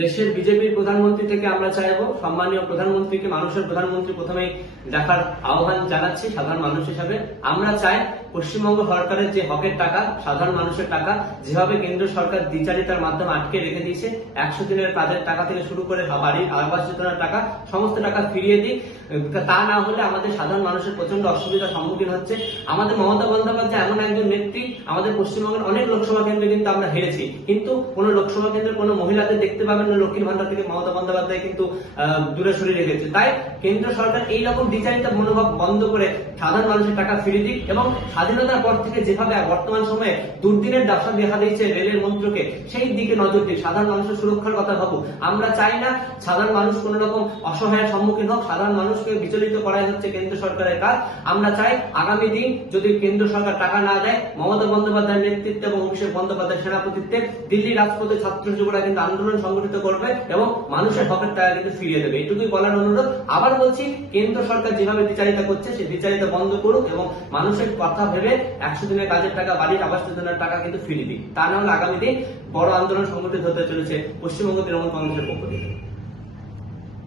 দেশের বিজেপির প্রধানমন্ত্রী থেকে আমরা চাইবো সম্মানীয় প্রধানমন্ত্রীকে মানুষের প্রধানমন্ত্রী প্রথমেই দেখার আহ্বান জানাচ্ছি সাধারণ মানুষ হিসাবে। আমরা চাই পশ্চিমবঙ্গ সরকারের যে হকের টাকা, সাধারণ মানুষের টাকা যেভাবে কেন্দ্র সরকার দ্বিচারিতার মাধ্যমে আটকে রেখে দিয়েছে, 100 দিনের কাজের টাকা থেকে শুরু করে বাড়ির আবাস যোজনার টাকা, সমস্ত টাকা ফিরিয়ে দিই। তা না হলে আমাদের সাধারণ মানুষের প্রচন্ড অসুবিধার সম্মুখীন হচ্ছে। আমাদের মমতা বন্দ্যোপাধ্যায় এমন একজন নেত্রী, আমাদের পশ্চিমবঙ্গের অনেক লোকসভা কেন্দ্রে কিন্তু আমরা হেরেছি, কিন্তু কোনো লোকসভা কেন্দ্রের কোনো মহিলাদের দেখতে পাবেন না লক্ষ্মীর ভান্ডার থেকে মমতা বন্দ্যোপাধ্যায় কিন্তু দূরে সরিয়ে রেখেছে। তাই কেন্দ্র সরকার এইরকম দ্বিচারিতার মনোভাব বন্ধ করে সাধারণ মানুষের টাকা ফিরিয়ে দিক এবং স্বাধীনতার পর থেকে যেভাবে বর্তমান সময়ে দুর্দিনের ব্যবসা দেখা দিয়েছে রেলের মন্ত্রকে, সেই দিকে নজর দিক, সাধারণ মানুষের সুরক্ষার কথা ভাবুক। আমরা চাই না সাধারণ মানুষ কোন রকম অসহায়ের সম্মুখীন হোক, সাধারণ মানুষকে বিচলিত করাই হচ্ছে কেন্দ্র সরকারের কাজ। আমরা চাই আগামী দিন যদি কেন্দ্র সরকার টাকা না দেয়, মমতা বন্দ্যোপাধ্যায়ের নেতৃত্বে এবং অভিষেক বন্দ্যোপাধ্যায়ের সেনাপতিত্বে দিল্লি রাজপথে ছাত্র যুবরা কিন্তু আন্দোলন সংগঠিত করবে এবং মানুষের হকের টাকা কিন্তু ফিরিয়ে দেবে। এটুকুই বলার অনুরোধ। আবার বলছি, কেন্দ্র সরকার যেভাবে দ্বিচারিতা করছে সেই দ্বিচারিতা বন্ধ করুক এবং মানুষের কথা ভেবে 100 দিনের কাজের টাকা, বাড়ির আবাস যোজনার টাকা কিন্তু ফিরিয়ে দিক। তা না হলে আগামী দিন বড় আন্দোলন সংগঠিত হতে চলেছে পশ্চিমবঙ্গ তৃণমূল কংগ্রেসের পক্ষ থেকে।